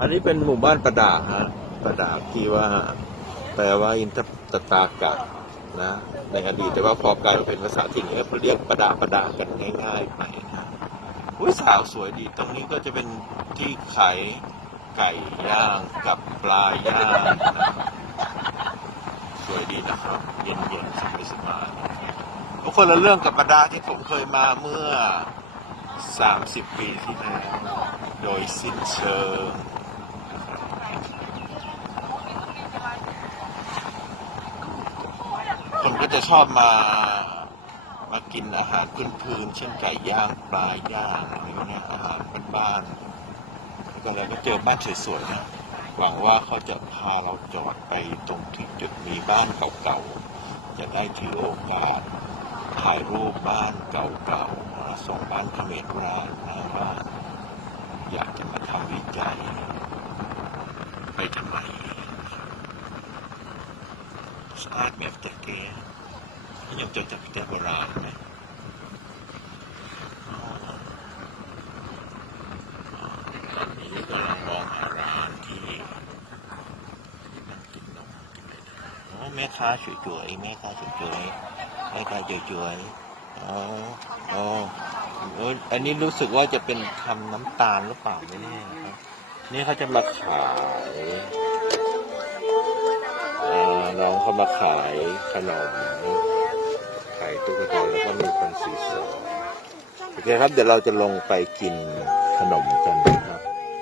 อันนี้เป็นหมู่บ้านประดาฮะประดาที่ว่า แปลว่าอินทตตากะนะในอดีตแต่ว่าพอกลายเป็นภาษาถิ่นก็เรียกประดาประดากันง่ายๆไปนะอุ้ยสาวสวยดี ตรงนี้ก็จะเป็นที่ขายไก่ย่างกับปลาย่างนะสวยดีนะครับ เย็นๆสบายๆก็คนละเรื่องกับประดาที่ผมเคยมาเมื่อ 30 ปีที่แล้วโดยสิ้นเชิง คน ก็จะชอบมามากินอาหารพื้นๆเช่นไก่ย่างปลาย่างอะไรเนี้ยอาหารบ้านๆแล้วก็เรก็เจอบ้านสวยๆนะหวังว่าเขาจะพาเราจอดไปตรงที่จุดมีบ้านเก่าๆจะได้ถือโอกาสถ่ายรูปบ้านเก่าๆส่งบ้านเขมรร้านน้าบ้านอยากจะมาทำวิจัยไปทำไม สะอาดแบบตะเกียบยังจดจากแต่โบราณไหมตอนนี้กำลังมองหาร้านที่ที่นั่งกินนมกินอะไรได้โอ้แม่ค้าสวยๆแม่ค้าสวยๆแม่ค้าสวยๆอ๋ออ๋อโอ้ยอันนี้รู้สึกว่าจะเป็นทำน้ำตาลหรือเปล่าไม่แน่ครับนี่เขาจะมาขาย เขามาขายขนมขายตุ๊กตาแล้วก็มีคนสีสอโอเคครับ เดี๋ยวเราจะลงไปกินขนมกันนะครับ